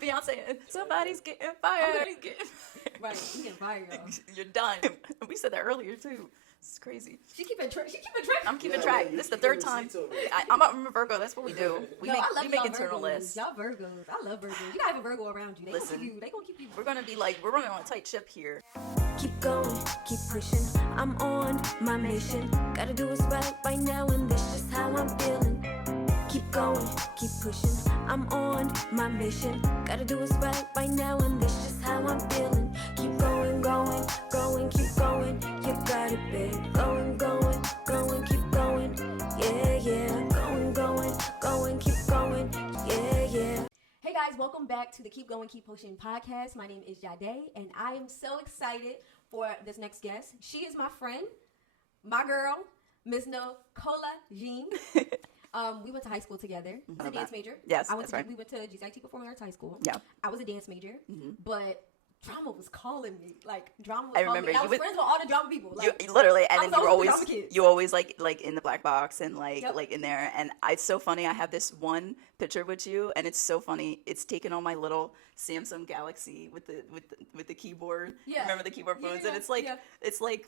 Beyonce, somebody's getting fired. Right, you getting fired, y'all. You're done. We said that earlier too. It's crazy. She keeping track. I'm keeping track. This is the third time. I'm a Virgo. That's what we do. We I love make y'all internal Virgos. lists. Y'all Virgos. I love Virgos. You gotta have a Virgo around you. They gonna keep you. We're gonna be like, we're running on a tight ship here. Keep going, keep pushing. I'm on my mission. Gotta do what's right now, and that's just how I'm feeling. Keep going, keep pushing. I'm on my mission. Gotta do what's right now, and that's just how I'm feeling. Keep going, keep going. You got it, babe. Going, keep going. Yeah. Going, keep going. Yeah. Hey guys, welcome back to the Keep Going, Keep Pushing podcast. My name is Jade, and I am so excited for this next guest. She is my friend, my girl, Miss Nicola Jean. We went to high school together. I was a dance major. Yes, that's right. We went to GCIT Performing Arts High School. Yeah. I was a dance major, but drama was calling me. Like, drama was I calling remember me. I was friends with all the drama people. Like, you literally, and then you always like in the black box and like in there. And it's so funny. I have this one picture with you, and it's so funny. It's taken on my little Samsung Galaxy with the keyboard. Yeah. Remember the keyboard phones? And it's like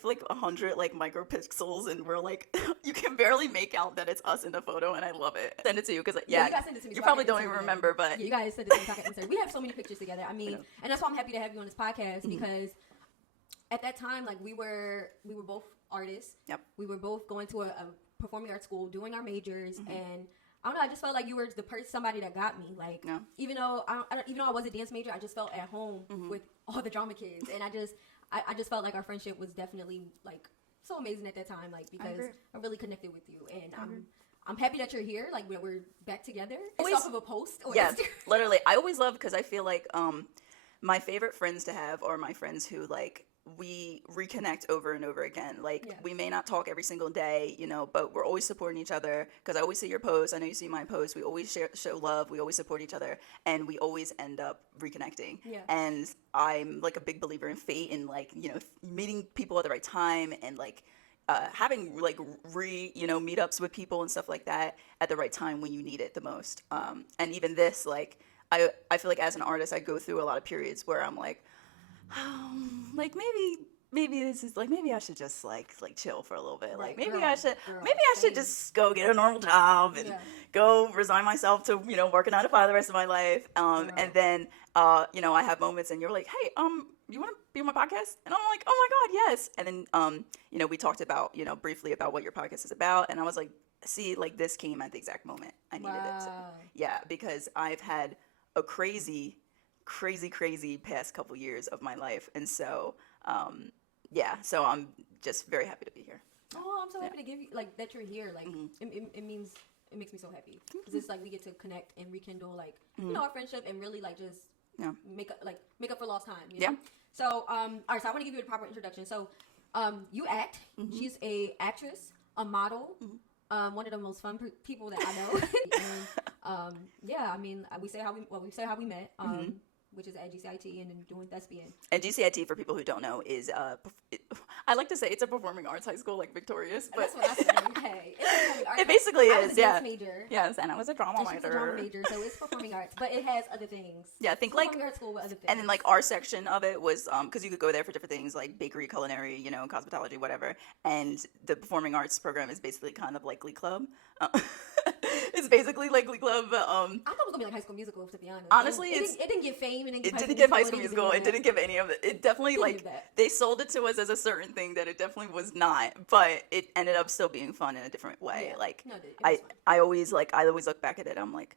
100 like micropixels, and we're like you can barely make out that it's us in the photo, and I love it. Send it to you because you gotta send it to me. You probably don't even remember, but you guys send it to me. We have so many pictures together. I mean, and that's why I'm happy to have you on this podcast because at that time, like we were both artists. Yep. We were both going to a performing arts school, doing our majors, and I don't know. I just felt like you were somebody that got me. Like, even though I was a dance major, I just felt at home with all the drama kids, and I just felt like our friendship was definitely like so amazing at that time. Like because I really connected with you, and I'm happy that you're here. Like we're back together. It's off of a post. Yeah, literally. I always love because I feel like my favorite friends to have are my friends who like we reconnect over and over again. Like we may not talk every single day, but we're always supporting each other because I always see your posts. I know you see my posts. We always show love. We always support each other, and we always end up reconnecting. Yeah. And I'm like a big believer in fate and like, meeting people at the right time and like having like meetups with people and stuff like that at the right time when you need it the most. And even this, like, I feel like as an artist, I go through a lot of periods where I'm like, like maybe this is like maybe I should just like chill for a little bit. Like maybe I should just go get a normal job and go resign myself to working 9 to 5 the rest of my life. And then I have moments and you're like, hey, you want to be on my podcast? And I'm like, oh my God, yes. And then we talked about briefly about what your podcast is about, and I was like, see, like this came at the exact moment I needed it. So, because I've had a crazy past couple years of my life, and so so I'm just very happy to be here. Oh, I'm so happy to give you like that you're here. Like it makes me so happy because it's like we get to connect and rekindle like our friendship and really like just make up for lost time. You know? So all right, so I want to give you a proper introduction. So you act. She's a actress, a model. One of the most fun people that I know. And, I mean, we say how we met, which is at GCIT and then doing thespian. And GCIT, for people who don't know, is I like to say it's a performing arts high school like Victorious, but that's what I said. Okay, it basically is. I was a dance major. Yes, and I was a drama major. So it's performing arts, but it has other things. Yeah, I think performing arts school with other things. And then like our section of it was because you could go there for different things like bakery, culinary, cosmetology, whatever. And the performing arts program is basically kind of like Glee Club. It's basically like Glee Club, but I thought it was gonna be like High School Musical, to be honest. Honestly, it didn't give fame. It didn't give High School Musical. It didn't give any of it. It definitely like they sold it to us as a certain thing that it definitely was not, but it ended up still being fun in a different way. Yeah. Like I always look back at it. I'm like,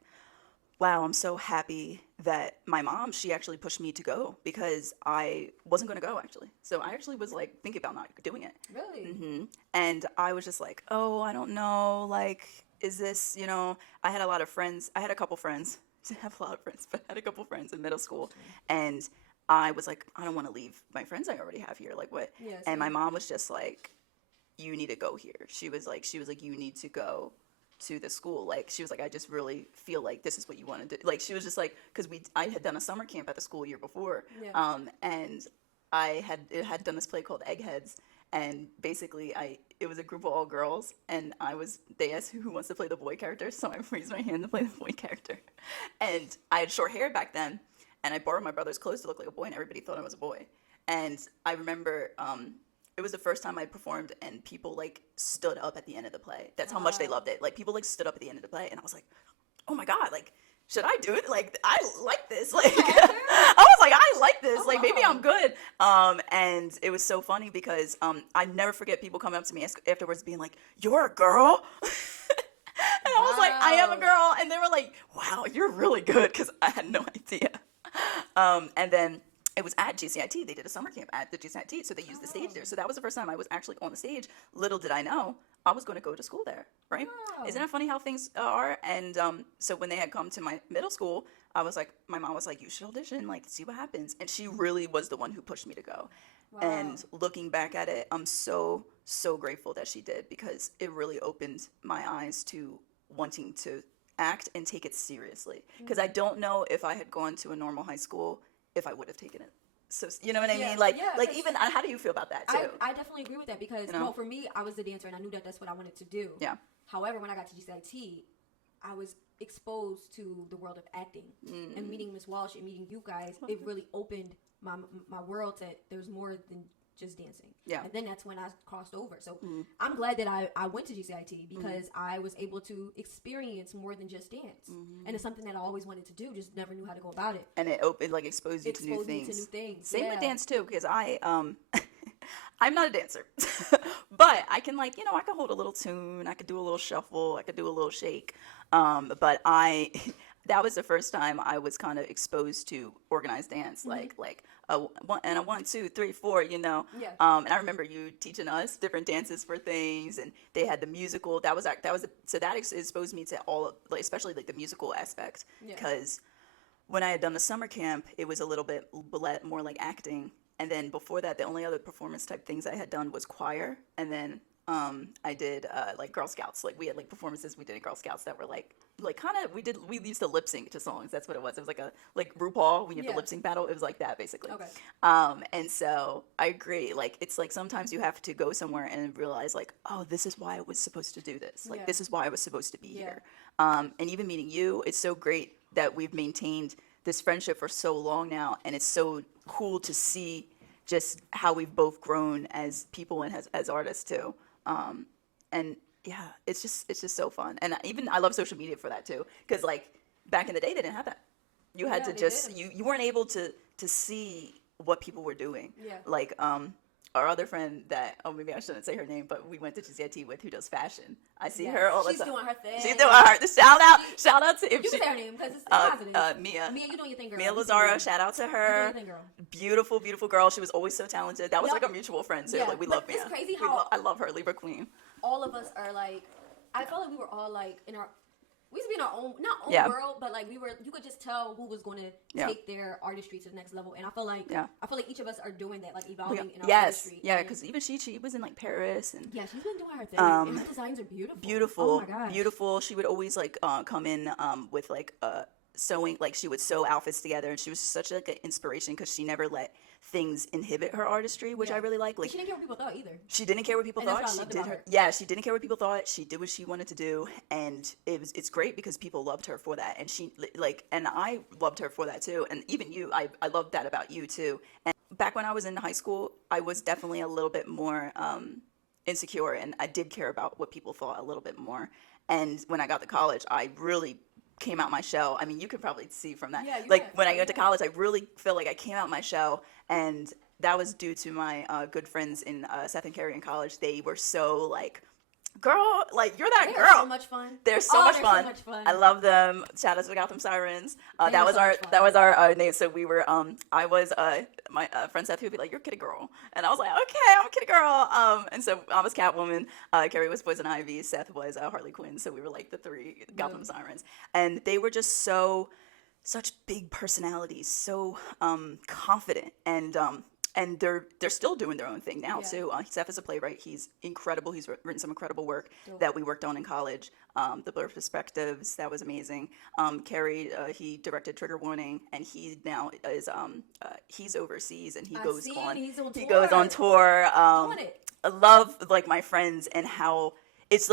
wow, I'm so happy that my mom, she actually pushed me to go because I wasn't going to go actually. So I actually was like thinking about not doing it. Really? Mm-hmm. And I was just like, oh, I don't know. Like, is this, I had a lot of friends. I had a couple friends. I didn't have a lot of friends, but I had a couple friends in middle school. And I was like, I don't want to leave my friends I already have here. Like what? Yes, and my mom was just like, you need to go here. She was like, you need to go to the school. Like she was like, I just really feel like this is what you want to do. Like she was just like, because I had done a summer camp at the school year before, and I had done this play called Eggheads, and basically it was a group of all girls, and they asked who wants to play the boy character, so I raised my hand to play the boy character, and I had short hair back then. and I borrowed my brother's clothes to look like a boy, and everybody thought I was a boy. And I remember it was the first time I performed, and people like stood up at the end of the play. That's how much they loved it. Like people like stood up at the end of the play, and I was like, oh my God, like should I do it? Like I like this. Like I was like, I like this. Like maybe I'm good. And it was so funny because I never forget people coming up to me afterwards being like, "You're a girl." And I was like, I am a girl. And they were like, wow, you're really good, because I had no idea. And then it was at GCIT. They did a summer camp at the GCIT, so they used the stage there. So that was the first time I was actually on the stage. Little did I know I was going to go to school there, right? Wow. Isn't it funny how things are? And so when they had come to my middle school, I was like, my mom was like, you should audition, like, see what happens. And she really was the one who pushed me to go. Wow. And looking back at it, I'm so grateful that she did, because it really opened my eyes to wanting to act and take it seriously. Because I don't know if I had gone to a normal high school if I would have taken it. So, you know what I mean? Like even, how do you feel about that too? I definitely agree with that, because, well, for me, I was the dancer and I knew that that's what I wanted to do. Yeah. However, when I got to GCIT, I was exposed to the world of acting, and meeting Miss Walsh and meeting you guys, it really opened my world to there's more than just dancing. Yeah. And then that's when I crossed over. So I'm glad that I went to GCIT, because I was able to experience more than just dance. And it's something that I always wanted to do, just never knew how to go about it. And it exposed you to new things. Same with dance too, because I'm not a dancer, but I can I can hold a little tune, I could do a little shuffle, I could do a little shake. But that was the first time I was kind of exposed to organized dance, like a 1, 2, 3, 4, And I remember you teaching us different dances for things, and they had the musical. So that exposed me to all, especially the musical aspect, because when I had done the summer camp, it was a little bit more like acting. And then before that, the only other performance type things I had done was choir, and then I did Girl Scouts. Like we had performances we did at Girl Scouts that were we used to lip sync to songs. That's what it was. It was like RuPaul when you have the lip sync battle. It was like that basically. Okay. And so I agree. It's sometimes you have to go somewhere and realize oh, this is why I was supposed to do this. This is why I was supposed to be here. And even meeting you, it's so great that we've maintained this friendship for so long now, and it's so cool to see just how we've both grown as people and as artists too. And yeah, it's just so fun. And I love social media for that too, because back in the day they didn't have that. You had to you weren't able to see what people were doing. Yeah. Our other friend that, maybe I shouldn't say her name, but we went to GCIT with, who does fashion. I see her all the time. She's doing her thing. She's doing her. Shout out to, you can say her name because it's positive. Mia. Mia, you doing your thing, girl. Mia Lazaro, shout out to her. You doing your thing, girl. Beautiful, beautiful girl. She was always so talented. That was a mutual friend too. We love Mia. It's crazy how I love her, Libra Queen. All of us are I felt like we were all in our, we used to be in our own world, but you could just tell who was going to take their artistry to the next level. And I feel like each of us are doing that, evolving in our artistry. Yeah, because even she was in Paris, and she's been doing her thing. And her designs are beautiful. Beautiful. Oh my gosh. Beautiful. She would always come in with sewing, she would sew outfits together, and she was such an inspiration because she never let things inhibit her artistry, which I really like. She didn't care what people thought either. She didn't care what people thought. She didn't care what people thought. She did what she wanted to do, and it's great because people loved her for that, and she and I loved her for that too. And even you, I loved that about you too. And back when I was in high school, I was definitely a little bit more insecure, and I did care about what people thought a little bit more. And when I got to college, I really came out my shell. I mean, you could probably see from that. Yeah, when I went to college, I really feel like I came out my shell, and that was due to my good friends in Seth and Carrie in college. They were so girl, you're that girl. They're so much fun. They're so much fun. I love them. Shout out to Gotham Sirens. That was our name. So we were I was my friend Seth, who would be like, "You're Kitty Girl," and I was like, "Okay, I'm Kitty Girl." And so I was Catwoman. Carrie was Poison Ivy. Seth was Harley Quinn. So we were the three Gotham Sirens, and they were just such big personalities, so confident, and they're still doing their own thing now too. Seth is a playwright. He's incredible. He's written some incredible work that we worked on in college. The Blurred Perspectives, that was amazing. Carrie, he directed Trigger Warning, and he now is he's overseas, and he goes on tour. I love my friends and how it's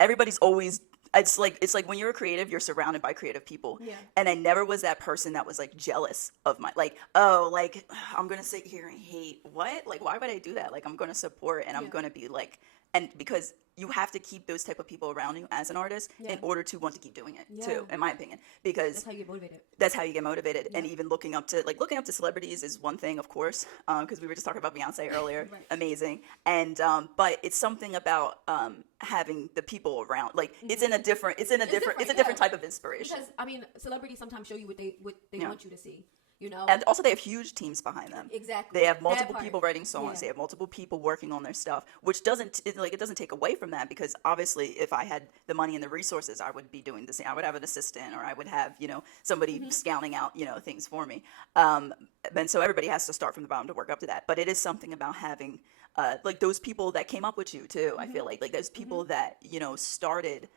everybody's always it's like when you're a creative, you're surrounded by creative people. Yeah. And I never was that person that was like jealous of my, like, oh, like I'm gonna sit here and hate what? Like, why would I do that? Like, I'm gonna support and I'm gonna be like, and because you have to keep those type of people around you as an artist in order to want to keep doing it too, in my opinion, because that's how you get motivated. That's how you get motivated. And even looking up to celebrities is one thing, of course, because we were just talking about Beyonce earlier. Right. Amazing. And but it's something about having the people around, like it's a different type of inspiration. Because I mean, celebrities sometimes show you what they want you to see. You know? And also they have huge teams behind them. Exactly. They have multiple people writing songs. They have multiple people working on their stuff, which doesn't take away from that, because obviously if I had the money and the resources, I would be doing the same. I would have an assistant, or I would have, somebody scouting out, things for me. And so everybody has to start from the bottom to work up to that. But it is something about having like those people that came up with you too. I feel like those people that, started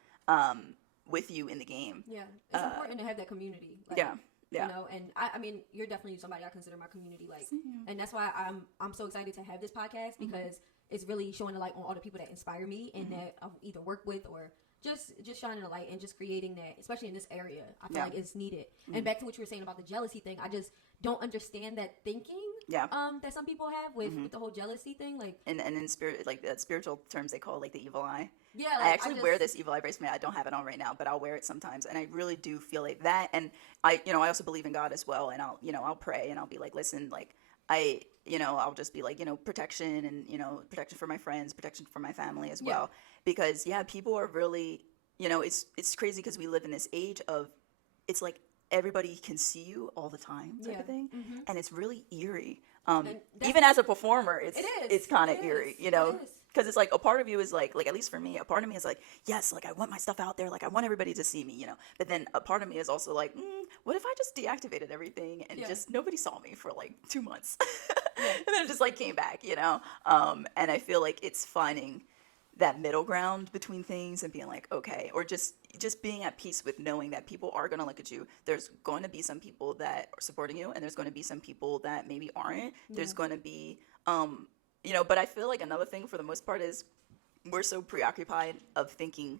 with you in the game. Yeah. It's important to have that community. Like, yeah. Yeah. And I mean, you're definitely somebody I consider my community, like, and that's why I'm so excited to have this podcast, because it's really showing a light on all the people that inspire me and that I've either worked with or just shining a light and just creating that, especially in this area. I feel like it's needed. And back to what you were saying about the jealousy thing, I just don't understand that thinking. That some people have with the whole jealousy thing, like, and in spirit, like the spiritual terms, they call it like the evil eye. Yeah, like, I actually wear this evil eye bracelet. I don't have it on right now, but I'll wear it sometimes, and I really do feel like that. And I also believe in God as well, and I'll pray, and I'll be like, listen, like I'll just be like, protection, and protection for my friends, protection for my family as well, because people are really, it's crazy because we live in this age of, it's like everybody can see you all the time type of thing, and it's really eerie. Even as a performer, it's kind of eerie, because it's like a part of you is like at least for me, a part of me is like, yes, like I want my stuff out there, like I want everybody to see me, but then a part of me is also like, what if I just deactivated everything and just nobody saw me for like 2 months and then it just like came back, and I feel like it's finding that middle ground between things and being like, okay, or just being at peace with knowing that people are going to look at you. There's going to be some people that are supporting you, and there's going to be some people that maybe aren't. There's going to be but I feel like another thing for the most part is we're so preoccupied of thinking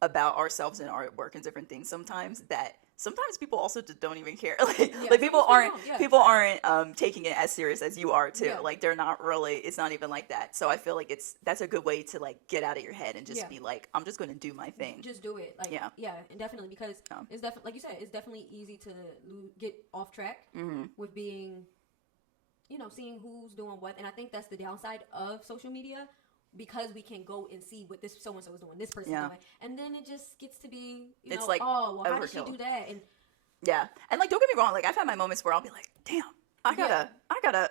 about ourselves and our work and different things sometimes that sometimes people also just don't even care. Like people aren't taking it as serious as you are too. Like they're not really, it's not even like that. So I feel like that's a good way to like get out of your head and just be like, I'm just going to do my thing. Just do it. Like, and definitely, because it's definitely, like you said, it's definitely easy to get off track with being, seeing who's doing what. And I think that's the downside of social media, because we can go and see what this so-and-so is doing, this person's doing. And then it just gets to be, it's like, oh, well, how did she do that? And and like, don't get me wrong, like I've had my moments where I'll be like, damn, I gotta,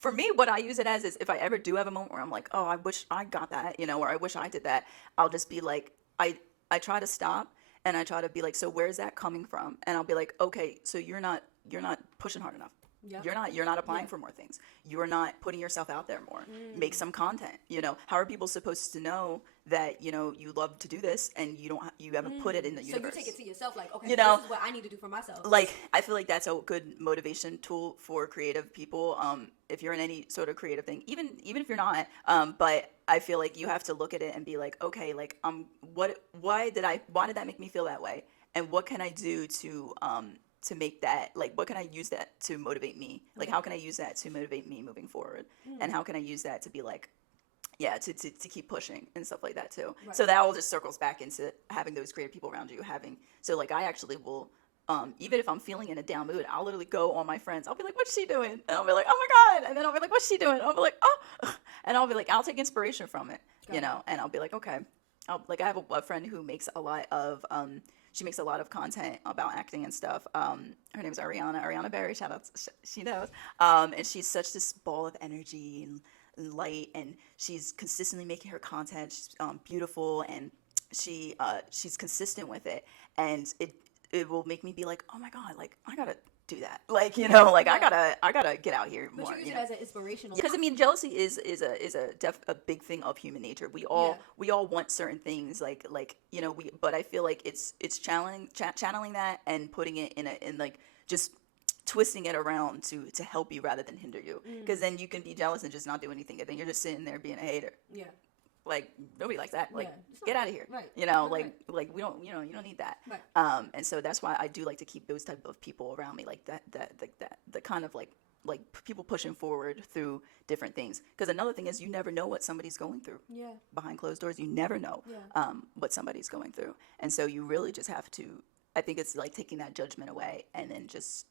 for me, what I use it as is if I ever do have a moment where I'm like, oh, I wish I got that, or I wish I did that, I'll just be like, I try to stop and I try to be like, so where's that coming from? And I'll be like, okay, so you're not pushing hard enough. You're not applying for more things. You're not putting yourself out there more. Make some content. How are people supposed to know that you love to do this and you haven't put it in the universe? So you take it to yourself, like, okay, this is what I need to do for myself. Like, I feel like that's a good motivation tool for creative people. If you're in any sort of creative thing, even if you're not, but I feel like you have to look at it and be like, okay, like why did that make me feel that way, and what can I do to make that, like, what can I use that to motivate me? Like, how can I use that to motivate me moving forward? And how can I use that to be like, to keep pushing and stuff like that too. Right. So that all just circles back into having those creative people around you. So like, I actually will, even if I'm feeling in a down mood, I'll literally go on my friends. I'll be like, what's she doing? And I'll be like, oh my God. And then I'll be like, what's she doing? I'll be like, oh, and I'll be like, I'll take inspiration from it, and I'll be like, okay. I have a friend who makes a lot of, she makes a lot of content about acting and stuff. Her name is Ariana Berry. Shout out, she knows. And she's such this ball of energy and light, and she's consistently making her content. She's beautiful, and she's consistent with it, and it will make me be like, oh my God, like I gotta do that, like like I gotta get out here more. But you use it as an inspirational. Because I mean, jealousy is a big thing of human nature. We all want certain things, like but I feel like it's channeling that and putting it in like just twisting it around to help you rather than hinder you. Because then you can be jealous and just not do anything, and then you're just sitting there being a hater. Like nobody likes that. Like Yeah, get out of here. Right. You know, Right. like we don't, you know, you don't need that. Right. And so that's why I do like to keep those type of people around me, like the kind of like people pushing forward through different things. Because another thing is you never know what somebody's going through. Yeah. Behind closed doors, you never know what somebody's going through. And so you really just have to, I think it's like taking that judgment away and then just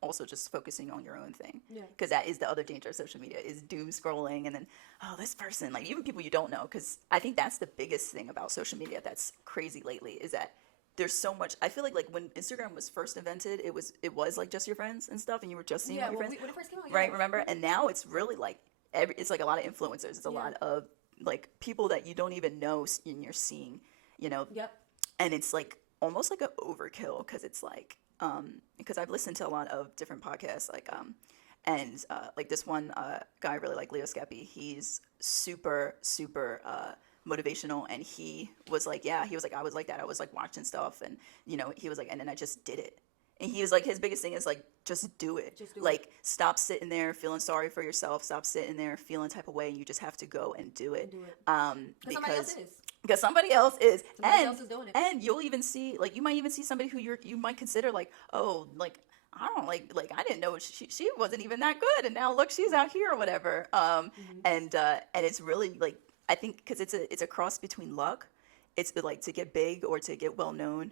also just focusing on your own thing. Because that is the other danger of social media is doom scrolling and then, oh, this person, like even people you don't know. Because I think that's the biggest thing about social media that's crazy lately is that there's so much. I feel like when Instagram was first invented, it was like just your friends and stuff, and you were just seeing your friends. When it first came out, right? Remember? And now it's really like it's like a lot of influencers. It's a lot of like people that you don't even know, and you're seeing, you know. Yep. And it's like almost like an overkill because it's like because I've listened to a lot of different podcasts and like this one guy I really like, K.G.K.P. He's super motivational, and he was like I was like that. I was like watching stuff, and you know, he was like, and then I just did it. And he was like, his biggest thing is like, just do it. Stop sitting there feeling sorry for yourself. Stop sitting there feeling type of way. You just have to go and do it. Because somebody else is. Somebody else is doing it. And you'll even see, like, you might even see somebody who you might consider like, oh, like, I don't like I didn't know she wasn't even that good, and now look, she's out here or whatever. And it's really like, I think because it's a cross between luck, it's like to get big or to get well known.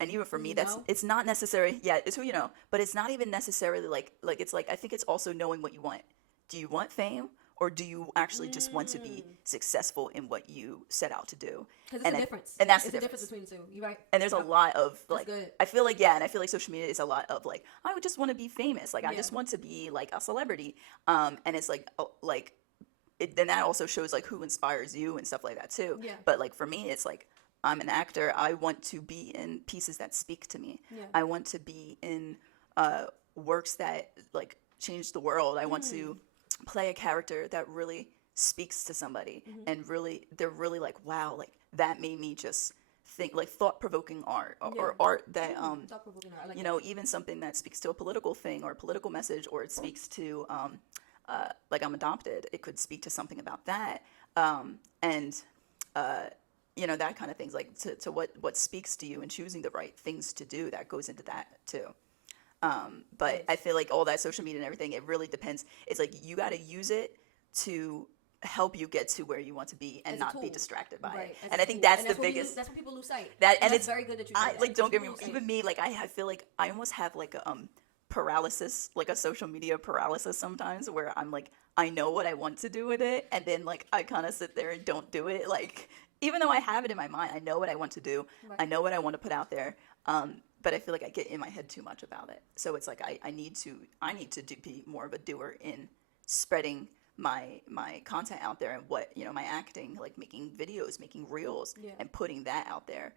And even for me, it's not necessary. Yeah, it's who you know, but it's not even necessarily like it's like, I think it's also knowing what you want. Do you want fame, or do you actually just want to be successful in what you set out to do? Because it's a difference. And that's the the difference between the two. You're right. And there's a lot of like, good. I feel like, and I feel like social media is a lot of like, I would just want to be famous. Like, I just want to be like a celebrity. And it's like then that also shows like who inspires you and stuff like that too. Yeah. But like for me, it's like, I'm an actor. I want to be in pieces that speak to me. Yeah. I want to be in works that like change the world. I want to play a character that really speaks to somebody, and really, they're really like, wow, like that made me just think, like thought-provoking art or art that thought-provoking art. I like you know, even something that speaks to a political thing or a political message, or it speaks to like I'm adopted. It could speak to something about that, you know, that kind of things, like to what speaks to you and choosing the right things to do, that goes into that too. But I feel like all that social media and everything, it really depends. It's like you got to use it to help you get to where you want to be and not be distracted by it. And I think that's the biggest. That's when people lose sight. And it's very good that you. Like, don't get me wrong. Even me, like I feel like I almost have like a paralysis, like a social media paralysis sometimes, where I'm like, I know what I want to do with it, and then like I kind of sit there and don't do it. Like, even though I have it in my mind, I know what I want to do. Right. I know what I want to put out there. But I feel like I get in my head too much about it. So it's like I need to be more of a doer in spreading my content out there, and what, you know, my acting, like making videos, making reels, and putting that out there,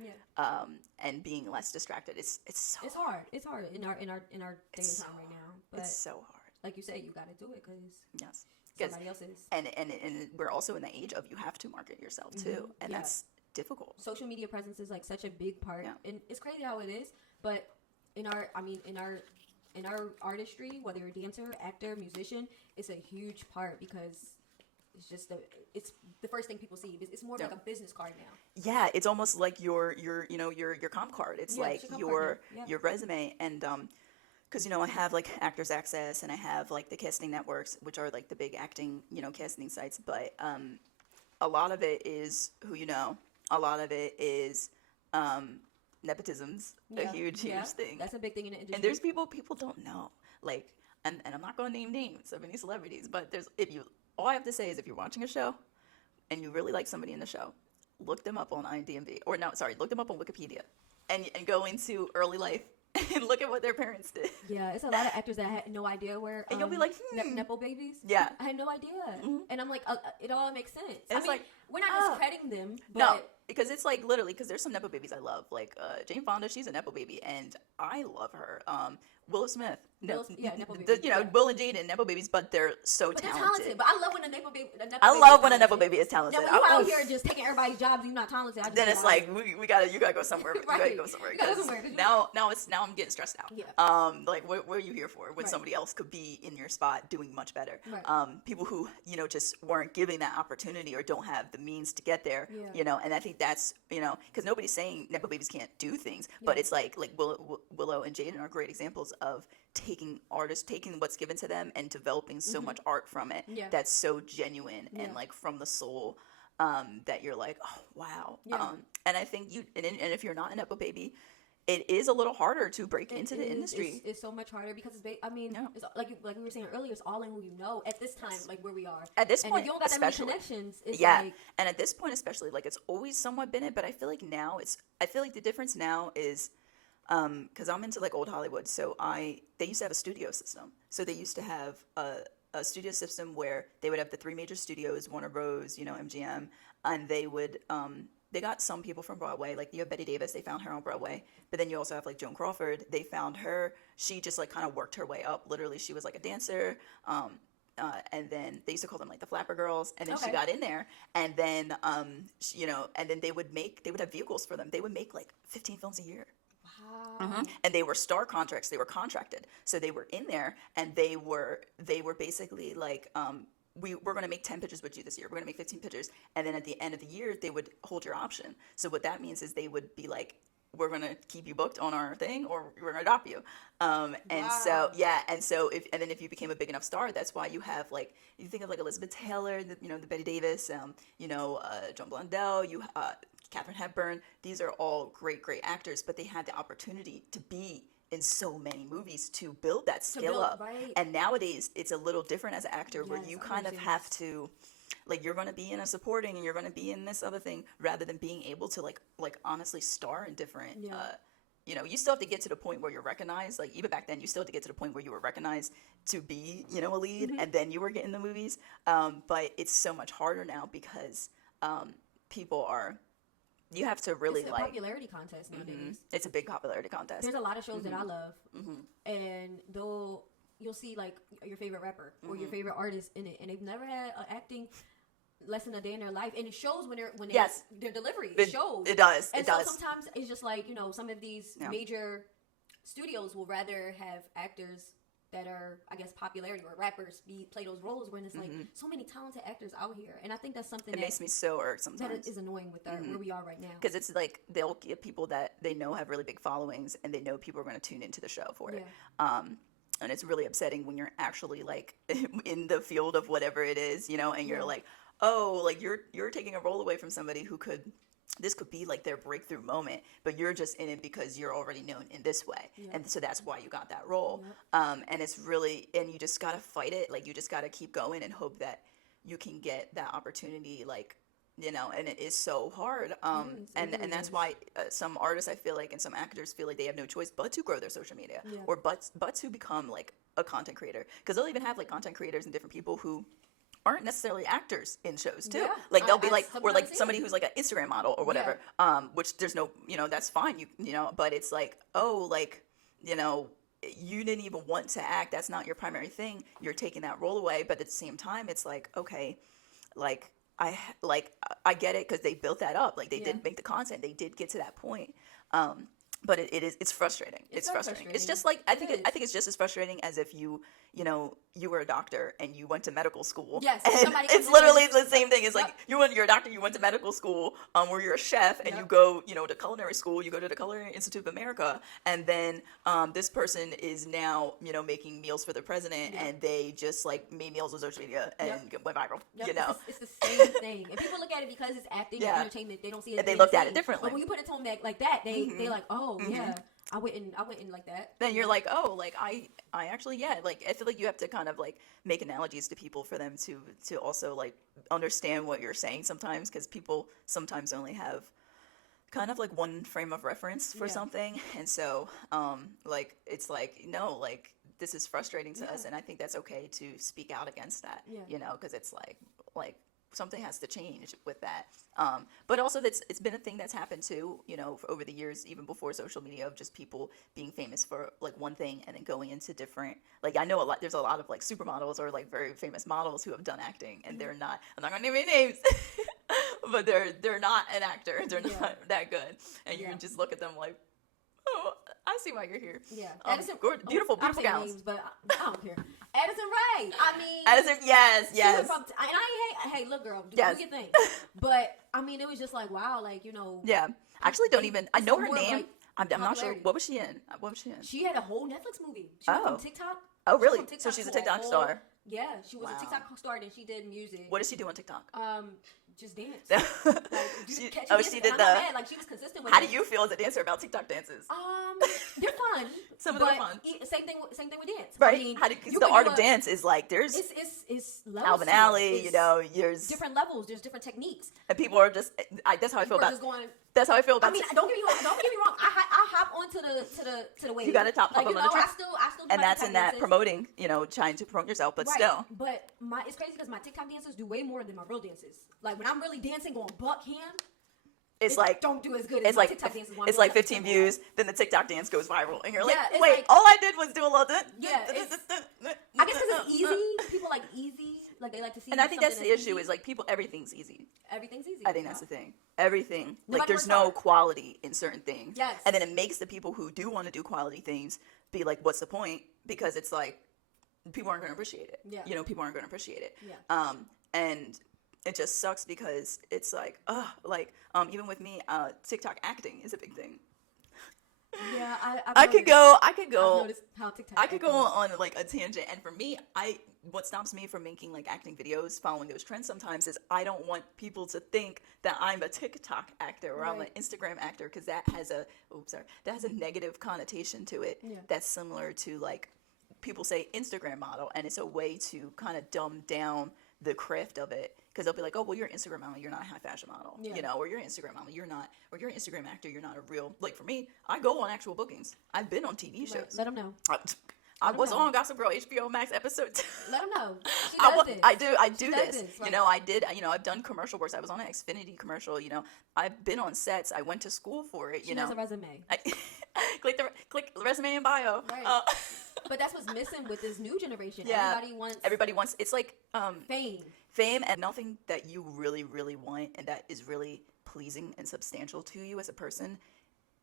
and being less distracted. It's hard. It's hard in our day and time right now. But it's so hard. Like you said, you got to do it because somebody else is. And we're also in the age of, you have to market yourself too, and that's difficult. Social media presence is like such a big part, and it's crazy how it is. But in our artistry, whether you're a dancer, actor, musician, it's a huge part, because it's just it's the first thing people see. It's more of like a business card now. Yeah, it's almost like your comp card. It's like your resume, and because, you know, I have like Actors Access, and I have like the casting networks, which are like the big acting, you know, casting sites. But a lot of it is who you know. A lot of it is nepotism's a huge thing. That's a big thing in the industry. And there's people don't know. Like, and I'm not going to name names of any celebrities, but all I have to say is, if you're watching a show and you really like somebody in the show, look them up on IMDb, look them up on Wikipedia, and go into early life and look at what their parents did. Yeah, it's a lot of actors that I had no idea where. And you'll be like, Nepo babies. Yeah, I had no idea, and I'm like, it all makes sense. And it's like, we're not discrediting them, but no, because it's like literally, because there's some Nepo babies I love, like Jane Fonda. She's a Nepo baby, and I love her. Willow Smith. Nepo babies. Will and Jaden, Nepo babies, but they're so but talented. They're talented. But I love when a Nepo baby. I love when a Nepo baby is talented. Then when you're out here just taking everybody's jobs, and you're not talented. Then it's like you gotta go somewhere. Right. You gotta go somewhere. Now I'm getting stressed out. Yeah. Like what are you here for? When somebody else could be in your spot doing much better. Right. People who just weren't given that opportunity or don't have the means to get there. Yeah. And I think that's because nobody's saying Nepo babies can't do things, but it's like Willow and Jaden are great examples of taking what's given to them and developing so much art from it that's so genuine and like from the soul, that you're like, oh wow. And I think and if you're not an Nepo baby, it is a little harder to break into the industry. It's so much harder because it's like we were saying earlier, it's all in who you know at this time, like where we are at this point. If you don't got that many connections. It's and at this point especially, like it's always somewhat been it, but I feel like the difference now is because I'm into like old Hollywood, so they used to have a studio system. So they used to have a studio system where they would have the three major studios, Warner Bros, MGM, and they would they got some people from Broadway, like you have Betty Davis, they found her on Broadway, but then you also have like Joan Crawford, they found her, she just like kind of worked her way up. Literally, she was like a dancer, and then they used to call them like the Flapper Girls, and then she got in there, and then and then they would have vehicles for them. They would make like 15 films a year. Wow. And they were star contracts. They were contracted, so they were in there, and they were basically like, we're going to make 10 pictures with you this year. We're going to make 15 pictures, and then at the end of the year, they would hold your option. So what that means is they would be like, we're going to keep you booked on our thing, or we're going to adopt you. So if you became a big enough star, that's why you have like, you think of like Elizabeth Taylor, the Betty Davis, Joan Blondell, Katharine Hepburn. These are all great actors, but they had the opportunity to be in so many movies to build that skill up. Right. And nowadays, it's a little different as an actor, where you kind of have to, like, you're going to be in a supporting and you're going to be in this other thing, rather than being able to like honestly star in different. You still have to get to the point where you're recognized. Like even back then, you still had to get to the point where you were recognized to be, a lead, and then you were getting the movies. But it's so much harder now because people are. You have to really it's a popularity contest nowadays. It's a big popularity contest. There's a lot of shows that I love, and you'll see like your favorite rapper or your favorite artist in it, and they've never had an acting less than a day in their life, and it shows when their delivery shows. It does. And so sometimes it's just like some of these major studios will rather have actors that are, I guess, popularity or rappers play those roles, when it's like so many talented actors out here, and I think that's something that makes me so irked sometimes. That is annoying with where we are right now. Because it's like they'll get people that they know have really big followings, and they know people are going to tune into the show for it. And it's really upsetting when you're actually like in the field of whatever it is, and you're like, oh, like you're taking a role away from somebody who this could be like their breakthrough moment, but you're just in it because you're already known in this way. And so that's why you got that role. And it's really, and you just got to fight it. Like you just got to keep going and hope that you can get that opportunity, like, and it is so hard. And that's why some artists, I feel like, and some actors feel like they have no choice but to grow their social media or but to become like a content creator. Because they'll even have like content creators and different people who aren't necessarily actors in shows too. Like they'll be like, or like somebody who's like an Instagram model or whatever. Which there's no, that's fine. But it's like, oh, like, you didn't even want to act. That's not your primary thing. You're taking that role away. But at the same time, it's like, okay, like I get it, because they built that up. Like they did make the content. They did get to that point. But it's frustrating. It's frustrating. It's just like I think it's just as frustrating as if you were a doctor and you went to medical school. Yes, and it's literally the same thing. It's like you're a doctor, you went to medical school, where you're a chef, and you go, to culinary school. You go to the Culinary Institute of America, and then this person is now making meals for the president, and they just like made meals on social media and went viral. It's the same thing, and people look at it because it's acting and entertainment. They don't see it. And they looked at it differently. But when you put it to them like that, they like, oh yeah. I wouldn't like that. Then you're like, oh, like I actually, like I feel like you have to kind of like make analogies to people for them to also like understand what you're saying sometimes, because people sometimes only have kind of like one frame of reference for something, and so like it's like, no, like this is frustrating to us, and I think that's okay to speak out against that, because it's like something has to change with that. But also it's been a thing that's happened too, you know, over the years, even before social media, of just people being famous for like one thing and then going into different, like I know there's a lot of like supermodels or like very famous models who have done acting and they're not, I'm not gonna name any names, but they're not an actor. They're not that good. And you can just look at them like, oh, I see why you're here. Yeah. Beautiful gowns. Names, but I don't care. Addison Rae. I mean, Addison, yes. And I hey, look, girl, do your thing. But I mean, it was just like, wow, like, you know. Yeah. I actually don't even. I know her name. Like, I'm not sure. What was she in? She had a whole Netflix movie. She was on TikTok. Oh, really? So she's a TikTok star. Yeah, she was a TikTok star, and she did music. What does she do on TikTok? Just dance. She did like she was consistent with How do you feel as a dancer about TikTok dances? They're fun. Some of them are fun. Same thing with dance. Right. I mean, Because the art of dance is like there's it's Alvin Alley, you know, there's different levels, there's different techniques. And people are just that's how I feel about that's how I feel about I mean, don't get me wrong. I hop onto the wave. You got to top like, on the track. I still and that's in that promoting, you know, trying to promote yourself, but still. But it's crazy because my TikTok dances do way more than my real dances. Like when I'm really dancing going buck hand, it's like don't do as good as it's my like TikTok dances. It's like 15 views, then the TikTok dance goes viral, and you're like, it's wait, like, all I did was do a little bit. Yeah, I guess because it's easy. People like easy, like they like to see. And I think that's the issue is like people, everything's easy. Everything's easy. I think that's the thing. Everything, No like there's no quality in certain things. Yes. And then it makes the people who do want to do quality things be like, what's the point? Because it's like people aren't going to appreciate it. Yeah. You know, people aren't going to appreciate it. Yeah. And it just sucks because it's like, even with me, TikTok acting is a big thing. Yeah, I could go. I've noticed how TikTok. I could go on like a tangent, and for me, what stops me from making like acting videos, following those trends sometimes is I don't want people to think that I'm a TikTok actor or I'm an Instagram actor because that has a negative connotation to it. Yeah. That's similar to like people say Instagram model, and it's a way to kind of dumb down the craft of it. Because they'll be like, oh, well, you're an Instagram model, you're not a high fashion model, you know, or you're an Instagram model, you're not, or you're an Instagram actor, you're not a real, like for me, I go on actual bookings. I've been on TV shows. Right. Let them know. I was on Gossip Girl, HBO Max episode 2. Let them know. She does this. I do this. Right. You know, I've done commercial works. I was on an Xfinity commercial, you know. I've been on sets. I went to school for it, She knows a resume. Click resume and bio. Right. But that's what's missing with this new generation. Yeah. Everybody wants it's like fame and nothing that you really, really want and that is really pleasing and substantial to you as a person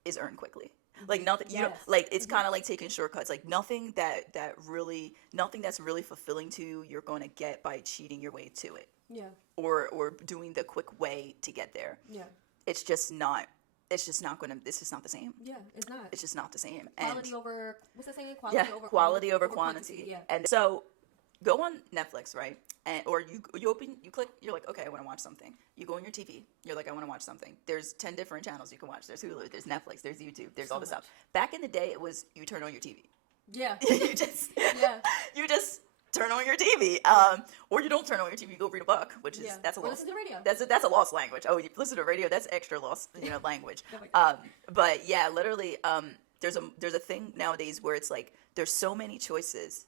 is earned quickly. Like nothing, you know, like it's kind of like taking shortcuts. Like nothing that's really fulfilling to you, you're going to get by cheating your way to it. Yeah. Or doing the quick way to get there. Yeah. It's just not the same. Yeah, it's not. It's just not the same. Quality over, what's that saying? Quality over quantity. Yeah. And so go on Netflix, right? Or you click, you're like, okay, I want to watch something. You go on your TV, you're like, I want to watch something. There's 10 different channels you can watch. There's Hulu, there's Netflix, there's YouTube, there's all this stuff. Back in the day, it was you turn on your TV. Yeah. you just turn on your TV. Or you don't turn on your TV, you go read a book, which is, that's a lost. Listen to radio. That's a lost language. Oh, you listen to radio, that's extra lost, language. But yeah, literally, there's a thing nowadays where it's like, there's so many choices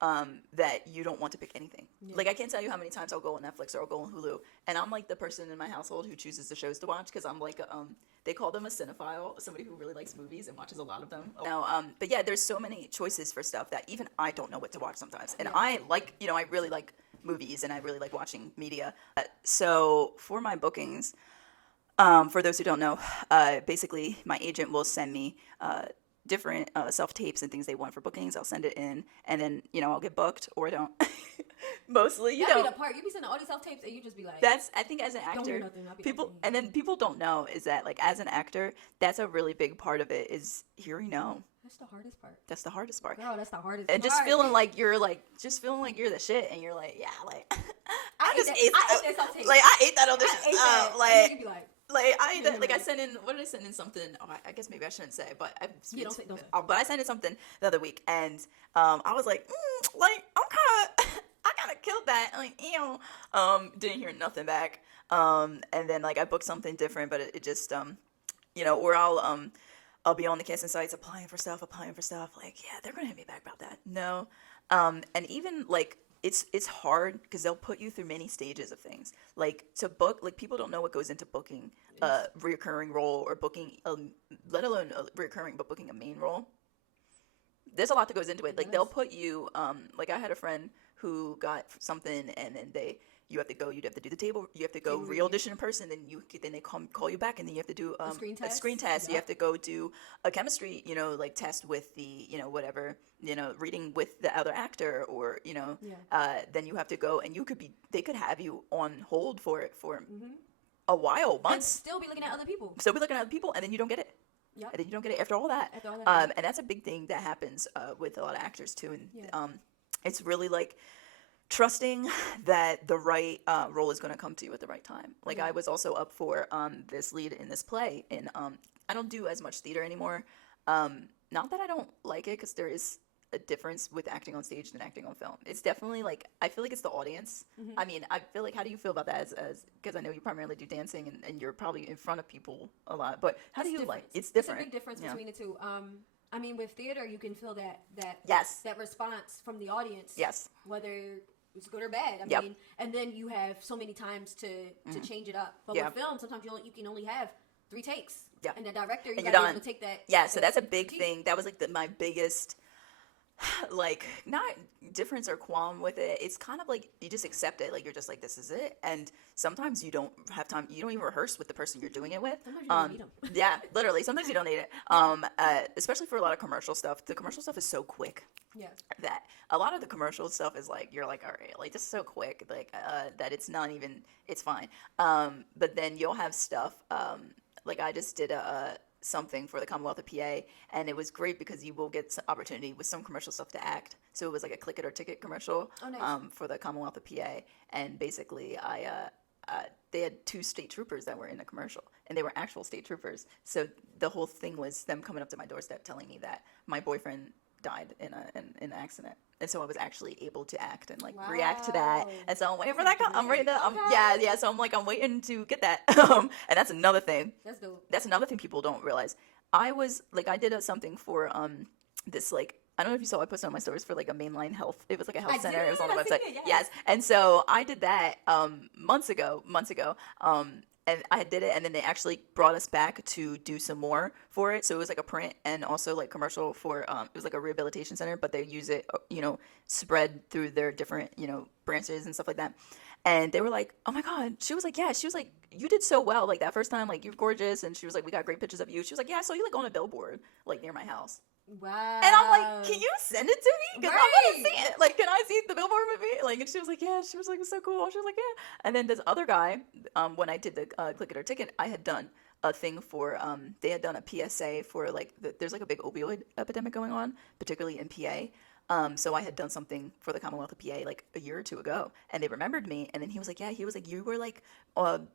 that you don't want to pick anything. Yeah. Like I can't tell you how many times I'll go on Netflix or I'll go on Hulu, and I'm like the person in my household who chooses the shows to watch because I'm like they call them a cinephile, somebody who really likes movies and watches a lot of them. Now, but yeah, there's so many choices for stuff that even I don't know what to watch sometimes, and I like, I really like movies and I really like watching media. So for my bookings, for those who don't know, basically my agent will send me different self-tapes and things they want for bookings. I'll send it in, and then I'll get booked or I don't. Mostly, you be the part. You be sending all these self-tapes and you just be like, I think as an actor, people don't know is that like as an actor, that's a really big part of it is hearing no. That's the hardest part. That's the hardest part. Girl, that's the hardest part. And just feeling like you're the shit, and you're like, yeah, like I ate that self-tape. Like I ate that audition. Like you be like. Like I sent in. What did I send in something? Oh, I guess maybe I shouldn't say, but don't say. But I sent in something the other week, and I was like, like I kind of killed that. Like ew. Didn't hear nothing back. And then like I booked something different, but it just or I'll be on the casting sites applying for stuff. Like yeah, they're gonna hit me back about that. No. And even like it's hard because they'll put you through many stages of things. Like to book, like people don't know what goes into booking a reoccurring role or booking, let alone a reoccurring, but booking a main role. There's a lot that goes into it. Like they'll put you, like I had a friend who got something and then you have to do the table, you have to go re-audition in person, then they call you back and then you have to do a screen test. You have to go do a chemistry, like test with the, whatever, reading with the other actor or, then you have to go and they could have you on hold for a while, months. And still be looking at other people. And then you don't get it. Yep. And then you don't get it after all that. And that's a big thing that happens with a lot of actors too. And it's really like trusting that the right role is going to come to you at the right time. Like I was also up for this lead in this play, and I don't do as much theater anymore. Not that I don't like it, because there is a difference with acting on stage than acting on film. It's definitely like, I feel like it's the audience. I mean, I feel like, how do you feel about that as because I know you primarily do dancing and you're probably in front of people a lot, but how do you like, it's different. It's a big difference between the two. I mean, with theater, you can feel that yes, that response from the audience. Yes. Whether it's good or bad. I mean, and then you have so many times to change it up. But with film, sometimes you can only have 3 takes. Yeah. And the director, you gotta be able to take that. Yeah, so that's a big thing. That was like my biggest, like, not difference or qualm with it. It's kind of like you just accept it. Like you're just like, this is it. And sometimes you don't have time. You don't even rehearse with the person you're doing it with. Sometimes you don't need them. Yeah, literally. Sometimes you don't need it. Especially for a lot of commercial stuff. The commercial stuff is so quick. Yeah. That a lot of the commercial stuff is like, you're like, all right, like this is so quick, like that it's not even, it's fine. But then you'll have stuff, like I just did something for the Commonwealth of PA, and it was great because you will get some opportunity with some commercial stuff to act. So it was like a click it or ticket commercial. Oh, nice. For the Commonwealth of PA, and basically they had 2 state troopers that were in the commercial, and they were actual state troopers. So the whole thing was them coming up to my doorstep telling me that my boyfriend died in an accident, and so I was actually able to act and like react to that. And so I'm waiting for that. I'm waiting to, yeah. So I'm like, I'm waiting to get that. And that's another thing. That's dope. That's another thing people don't realize. I was like, I did something for this, like, I don't know if you saw, I posted on my stories for like a mainline health. It was like a health center. It was on the website. Yes. And so I did that months ago. And I did it, and then they actually brought us back to do some more for it. So it was like a print and also like commercial for, it was like a rehabilitation center, but they use it, spread through their different, branches and stuff like that. And they were like, oh my God. She was like, yeah. She was like, you did so well. Like that first time, like you're gorgeous. And she was like, we got great pictures of you. She was like, yeah, I saw you like on a billboard, like near my house. Wow. And I'm like, can you send it to me? Because I want to see it. Like, can I see the billboard with me? Like, and she was like, yeah. She was like, it's so cool. She was like, yeah. And then this other guy, when I did the Click It or Ticket, I had done a thing for, they had done a PSA for like, there's like a big opioid epidemic going on, particularly in PA. So I had done something for the Commonwealth of PA like a year or 2 ago, and they remembered me. And then he was like, yeah, you were like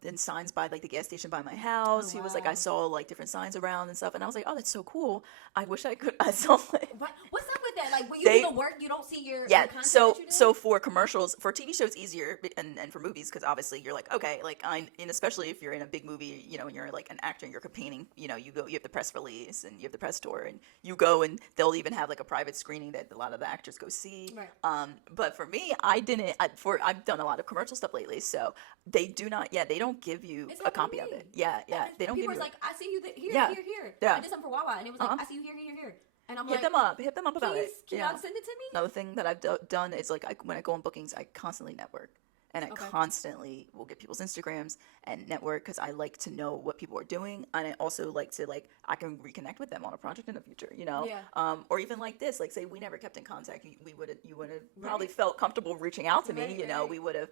in signs by like the gas station by my house. He was like, I saw like different signs around and stuff. And I was like, oh, that's so cool. I wish I could. I saw like, what's up with that? Like when you do the work, you don't see your content so for commercials, for TV shows, easier, and for movies, because obviously you're like, okay, like and especially if you're in a big movie, and you're like an actor and you're campaigning, you have the press release and you have the press tour, and you go, and they'll even have like a private screening that a lot of the actors go see. Right. But for me, I've done a lot of commercial stuff lately, so they do not. Yeah, they don't give you a copy of it. Yeah. They don't give you. People's like, I see you here. Yeah. I did something for Wawa, and it was like, I see you here. And I'm hit them up about it. Can y'all send it to me? Another thing that I've done is like when I go on bookings, I constantly network. And I constantly will get people's Instagrams and network because I like to know what people are doing. And I also like to, I can reconnect with them on a project in the future, Yeah. Or even like this, like say we never kept in contact. You would have probably felt comfortable reaching out to me, we would have,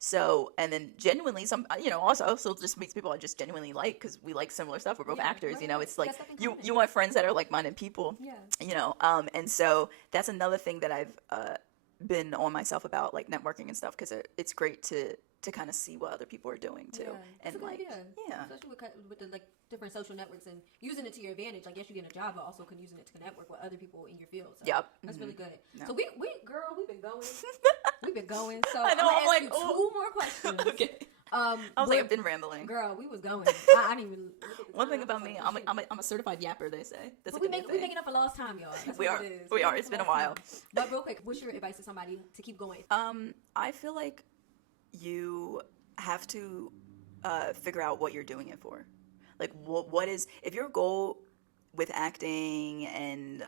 so, and then genuinely also just meets people I just genuinely like because we like similar stuff. We're both actors, it's like you want friends that are like-minded people, and so that's another thing that I've, been on myself about like networking and stuff because it's great to kind of see what other people are doing too. And especially with the like different social networks and using it to your advantage. I guess you get a job, but also using it to network with other people in your field. So that's really good. No. So we've been going. So I know, I'm gonna ask you 2 more questions. Okay. I was like, I've been rambling. Girl, we was going. I didn't even look at the One thing time. about me, I'm a certified yapper, they say. That's but we making up for lost time, y'all. That's we what are. it is. We are. It's been a while. But real quick, what's your advice to somebody to keep going? I feel like you have to figure out what you're doing it for. Like, what is, if your goal with acting and,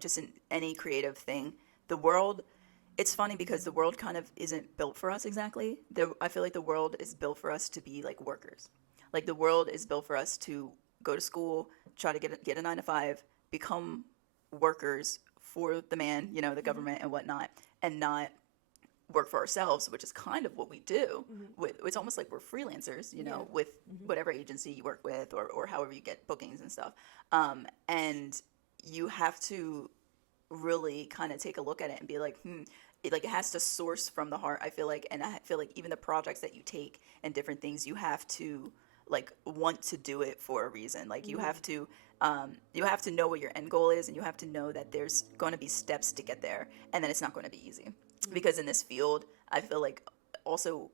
just in any creative thing, the world, it's funny because the world kind of isn't built for us exactly. I feel like the world is built for us to be like workers. Like the world is built for us to go to school, try to get a 9-to-5, become workers for the man, the government and whatnot, and not work for ourselves, which is kind of what we do. It's almost like we're freelancers, with whatever agency you work with or however you get bookings and stuff. And you have to really kind of take a look at it and be like, it has to source from the heart, I feel like. And I feel like even the projects that you take and different things, you have to like want to do it for a reason. Like you have to know what your end goal is, and you have to know that there's going to be steps to get there, and then it's not going to be easy. Because in this field, I feel like also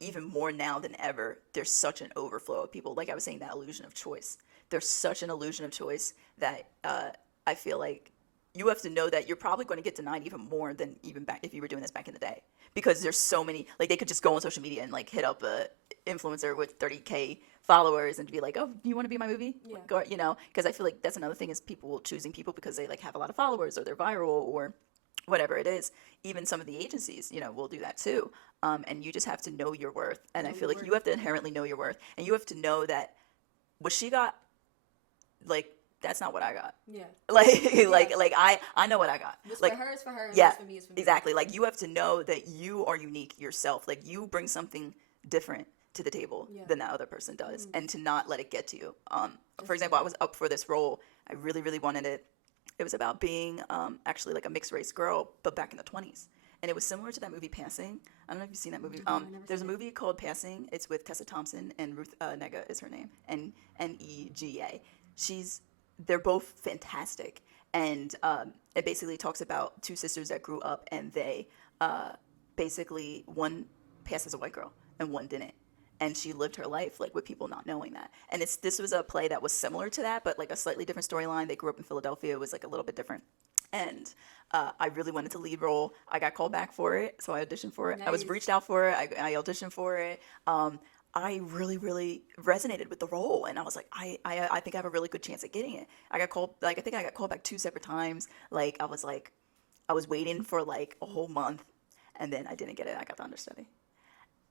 even more now than ever, there's such an overflow of people. Like I was saying, that illusion of choice. There's such an illusion of choice that I feel like you have to know that you're probably going to get denied even more than even back if you were doing this back in the day. Because there's so many, like they could just go on social media and like hit up a influencer with 30K followers and be like, oh, do you want to be in my movie? Yeah. Because I feel like that's another thing is people choosing people because they like have a lot of followers or they're viral or whatever it is. Even some of the agencies, will do that too. And you just have to know your worth. And I feel like you have to inherently know your worth. And you have to know that what she got, like, that's not what I got. Yeah. Like I know what I got. What's like, for her is for her. And yeah, what's for me is for me. Exactly. Like you have to know that you are unique yourself. Like you bring something different to the table than that other person does, and to not let it get to you. For example, I was up for this role. I really, really wanted it. It was about being actually like a mixed race girl, but back in the 20s. And it was similar to that movie Passing. I don't know if you've seen that movie. There's a movie called Passing. It's with Tessa Thompson and Ruth Negga is her name. And N-E-G-A. They're both fantastic. And it basically talks about two sisters that grew up and they basically one passed as a white girl and one didn't. And she lived her life like with people not knowing that. And this was a play that was similar to that, but like a slightly different storyline. They grew up in Philadelphia. It was like a little bit different. And I really wanted to lead role. I got called back for it, so I auditioned for it. Nice. I was reached out for it. I auditioned for it. I really, really resonated with the role, and I was like, I think I have a really good chance at getting it. I got called, like I think I got called back 2 separate times. Like I was waiting for like a whole month, and then I didn't get it. I got the understudy.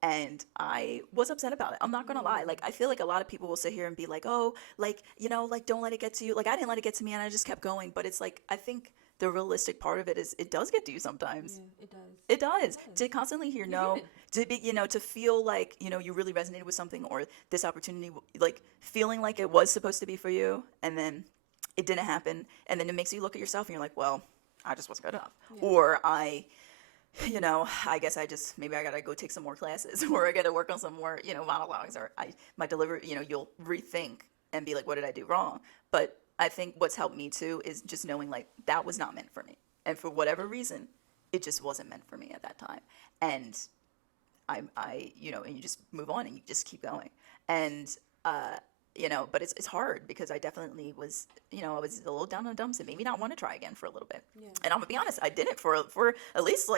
And I was upset about it. I'm not going to lie. Like, I feel like a lot of people will sit here and be like, oh, like, like, don't let it get to you. Like, I didn't let it get to me and I just kept going. But it's like, I think the realistic part of it is it does get to you sometimes. Yeah, it does. To constantly hear no, to be, to feel like, you really resonated with something or this opportunity, like feeling like it was supposed to be for you. And then it didn't happen. And then it makes you look at yourself and you're like, well, I just wasn't good enough. Yeah. Or I guess maybe I gotta go take some more classes or I gotta work on some more, monologues or my delivery, you'll rethink and be like, what did I do wrong? But I think what's helped me too is just knowing like that was not meant for me. And for whatever reason, it just wasn't meant for me at that time. And and you just move on and you just keep going. And, but it's hard because I definitely was, I was a little down in the dumps and maybe not want to try again for a little bit. Yeah. And I'm gonna be honest, I did it for at least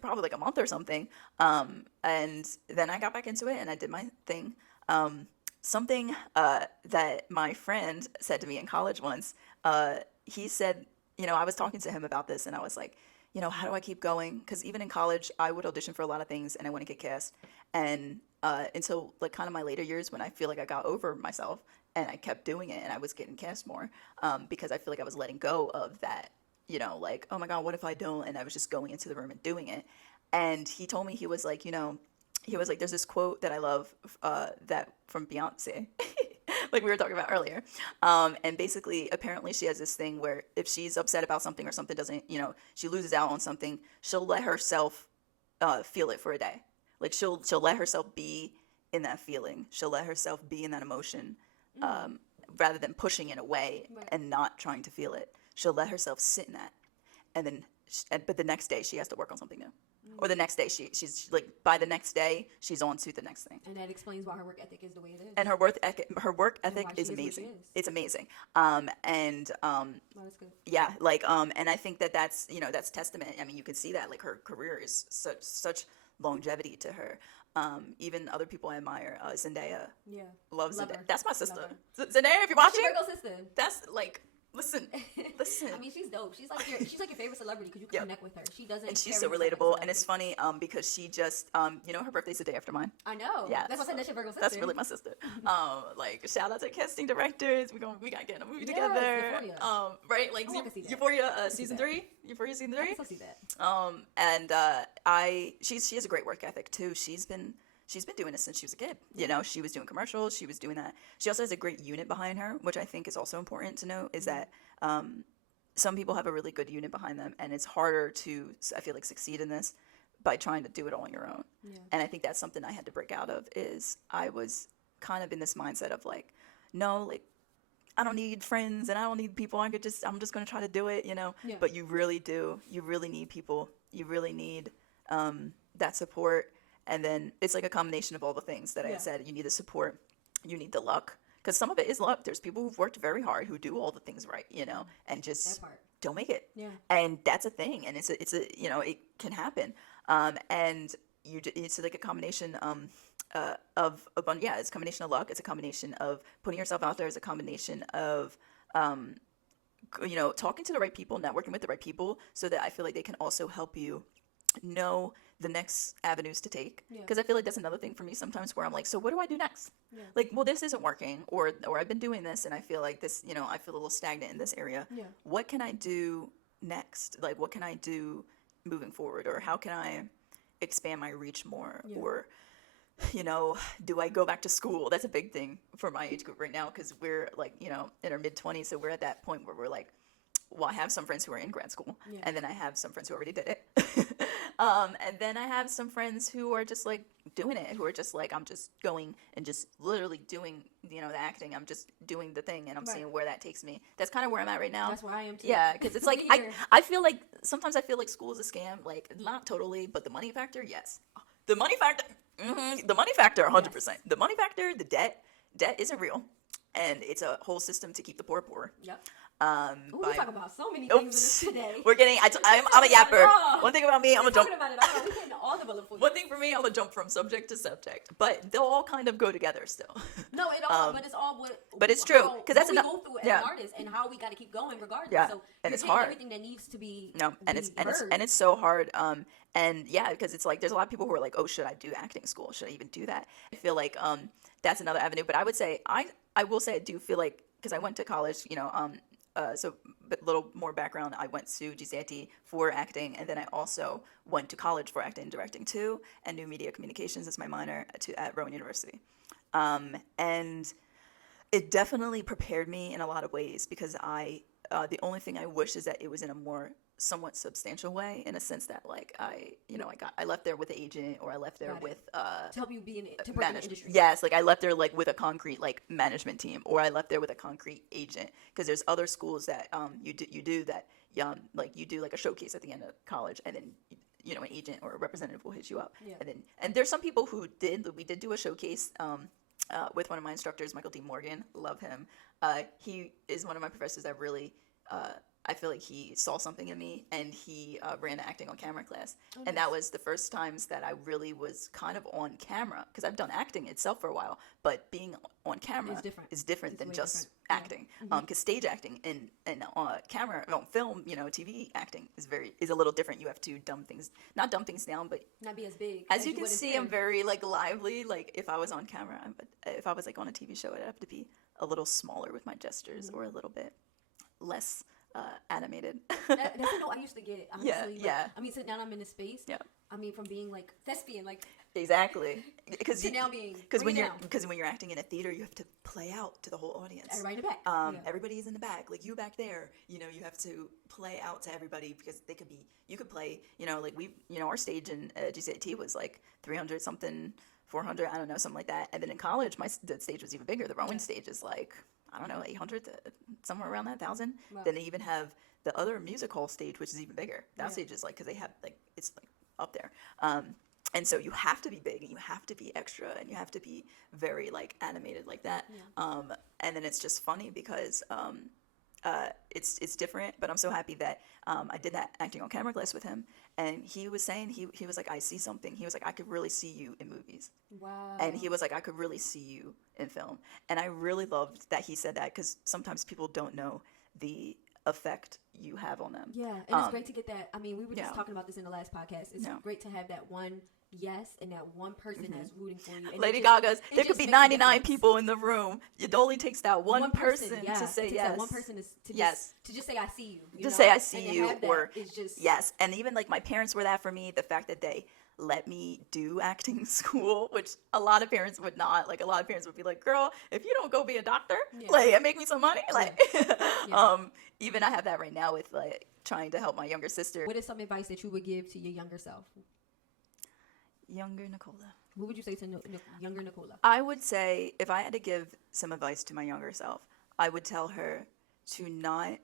probably like a month or something. And then I got back into it and I did my thing. Something that my friend said to me in college once, he said, I was talking to him about this and I was like, how do I keep going? Because even in college, I would audition for a lot of things and I wouldn't get cast. And until like kind of my later years when I feel like I got over myself and I kept doing it and I was getting cast more because I feel like I was letting go of that, like, oh my God, what if I don't? And I was just going into the room and doing it. And he told me, he was like, there's this quote that I love that from Beyonce, like we were talking about earlier. And basically, apparently she has this thing where if she's upset about something or something doesn't, she loses out on something, she'll let herself feel it for a day. Like she'll let herself be in that feeling. She'll let herself be in that emotion rather than pushing it away and not trying to feel it. She'll let herself sit in that. And then, but the next day she has to work on something new. or the next day she's like, by the next day she's on to the next thing. And that explains why her work ethic is the way it is. And her work ethic is amazing. It's amazing. Well, that's good. Yeah, like and I think that's that's testament. I mean, you can see that like her career is such longevity to her. Even other people I admire, Zendaya. Yeah. Loves Love Zendaya. her. That's my sister. Love Zendaya, if you're watching, She's Virgo sister. that's like, listen. I mean, she's dope. She's like your favorite celebrity because you can connect with her. She doesn't. And she's so relatable, and it's funny because she just her birthday's the day after mine. I know. Yeah, that's why I said that's your Virgo sister. That's really my sister. Like, shout out to casting directors. We gotta get in a movie together. Euphoria. Right, like Euphoria season 3. Euphoria season 3. I can see that. And she has a great work ethic too. She's been doing this since she was a kid. She was doing commercials. She was doing that. She also has a great unit behind her, which I think is also important to note. Is that some people have a really good unit behind them, and it's harder to, I feel like, succeed in this by trying to do it all on your own. Yeah. And I think that's something I had to break out of. Is I was kind of in this mindset of like, no, like, I don't need friends and I don't need people. I'm just going to try to do it, Yeah. But you really do. You really need people. You really need that support. And then it's like a combination of all the things that I said. You need the support. You need the luck. Because some of it is luck. There's people who've worked very hard who do all the things right, and just don't make it. Yeah. And that's a thing. And it's a it can happen. And it's like a combination it's a combination of luck. It's a combination of putting yourself out there. It's a combination of talking to the right people, networking with the right people, so that I feel like they can also help you know the next avenues to take. Because I feel like that's another thing for me sometimes where I'm like, so what do I do next? Yeah. Like, well, this isn't working, or I've been doing this and I feel like this, I feel a little stagnant in this area. Yeah. What can I do next? Like, what can I do moving forward? Or how can I expand my reach more? Yeah. Or, do I go back to school? That's a big thing for my age group right now, because we're like, in our mid-20s. So we're at that point where we're like, well, I have some friends who are in grad school, and then I have some friends who already did it. And then I have some friends who are just like doing it, who are just like, I'm just going and just literally doing, the acting. I'm just doing the thing, and I'm seeing where that takes me. That's kind of where I'm at right now. That's where I am too. Yeah, because it's like, I feel like, sometimes I feel like school is a scam. Like, not totally, but the money factor, yes. The money factor, the money factor, 100%. Yes. The money factor, the debt isn't real. And it's a whole system to keep the poor poor. Yep. We talk about so many things today. We're getting. I'm a yapper. One thing about me, I'm gonna jump. About it all. We're getting all the bullet points. One thing for me, I'm gonna jump from subject to subject, but they'll all kind of go together still. No, it all. But it's all what. But it's true, because that's what we go through as an artist, and how we got to keep going regardless. Yeah, so and it's hard. Everything that needs to be. No, and it's so hard. And yeah, because it's like there's a lot of people who are like, oh, should I do acting school? Should I even do that? I feel like that's another avenue. But I would say I will say I do feel like, because I went to college, so a little more background, I went to GCIT for acting, and then I also went to college for acting and directing too, and new media communications as my minor at Rowan University. And it definitely prepared me in a lot of ways, because the only thing I wish is that it was in a more somewhat substantial way, in a sense that like I left there with an agent, or I left there with to help you be to break in the industry. Yes, like I left there like with a concrete like management team, or I left there with a concrete agent, because there's other schools that you do that like you do like a showcase at the end of college, and then an agent or a representative will hit you up. Yeah. And there's some people who we did do a showcase with one of my instructors, Michael D. Morgan. Love him. He is one of my professors that really I feel like he saw something in me, and he ran an acting on camera class. Oh, and that was the first times that I really was kind of on camera, because I've done acting itself for a while, but being on camera is different than just acting. Because stage acting and camera, film, TV acting is a little different. You have to not dumb things down, but not be as big. As you can see, I'm very like lively. Like if I was on camera, if I was like on a TV show, I'd have to be a little smaller with my gestures, or a little bit less animated. That's a note I used to get, honestly. Yeah. I mean, sitting down, I'm in a space. Yeah. I mean, from being like thespian, like exactly, because when you're acting in a theater, you have to play out to the whole audience. Everybody in the back. Everybody's in the back, like you back there. You have to play out to everybody, because you could play. Like our stage in GCIT was like 300 something, 400, I don't know, something like that. And then in college, the stage was even bigger. The Rowan stage is like, I don't know, 800 to somewhere around that 1,000. Wow. Then they even have the other music hall stage, which is even bigger. That stage is like, because they have like, it's like up there. And so you have to be big and you have to be extra and you have to be very like animated like that. Yeah. And then it's just funny because it's different, but I'm so happy that I did that acting on camera class with him, and he was saying he was like, I see something. He was like, I could really see you in movies. Wow. And he was like, I could really see you in film. And I really loved that he said that, because sometimes people don't know the effect you have on them. Yeah, and it's great to get that. I mean, we were just talking about this in the last podcast. It's great to have that one yes and that one person that's rooting for you. And Lady Gaga's, there could be 99 people in the room. It only takes that one person to say yes. That one person to just say, I see you. To say, I see you. Or, yes. And even like my parents were that for me. The fact that they let me do acting school, which a lot of parents would not. Like, a lot of parents would be like, girl, if you don't go be a doctor, like, and make me some money. Like, even I have that right now with like trying to help my younger sister. What is some advice that you would give to your younger self? Younger Nicola. What would you say to younger Nicola? I would say, if I had to give some advice to my younger self, I would tell her to not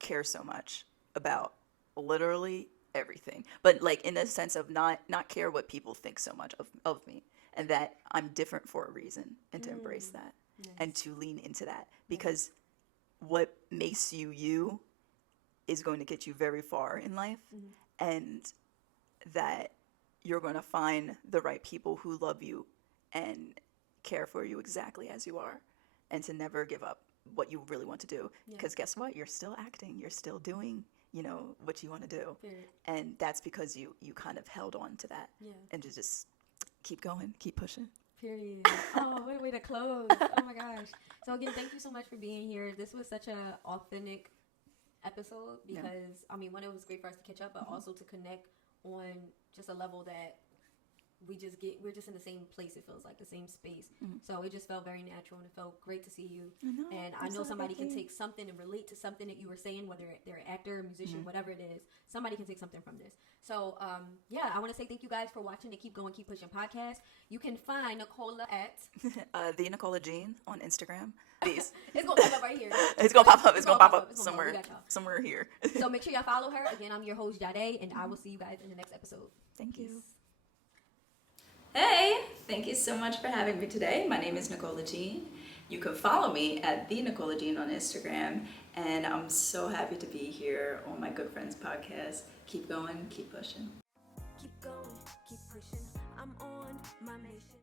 care so much about literally everything, but like in the sense of not care what people think so much of me, and that I'm different for a reason, and to embrace that. Nice. And to lean into that, because what makes you is going to get you very far in life, and that you're going to find the right people who love you and care for you exactly as you are, and to never give up what you really want to do, because guess what, you're still acting, you're still doing what you want to do. Period. And that's because you kind of held on to that, and to just keep going, keep pushing. Period. Oh, what a way to close. Oh my gosh. So again, thank you so much for being here. This was such a authentic episode, because I mean, one, it was great for us to catch up, but also to connect on just a level that we're just in the same place. It feels like the same space. So it just felt very natural, and it felt great to see you. I know somebody can take something and relate to something that you were saying, whether they're an actor, musician, whatever it is. Somebody can take something from this. So I want to say thank you guys for watching the Keep Going, Keep Pushing podcast. You can find Nicola at the Nicola Jean on Instagram. It's gonna pop up right here. It's gonna pop up. It's gonna pop up somewhere here. So make sure y'all follow her. Again, I'm your host Jade, and I will see you guys in the next episode. Thank you. Hey, thank you so much for having me today. My name is Nicola Jean. You can follow me at the Nicola Jean on Instagram, and I'm so happy to be here on my Good Friends podcast. Keep going, keep pushing. Keep going, keep pushing. I'm on my mission.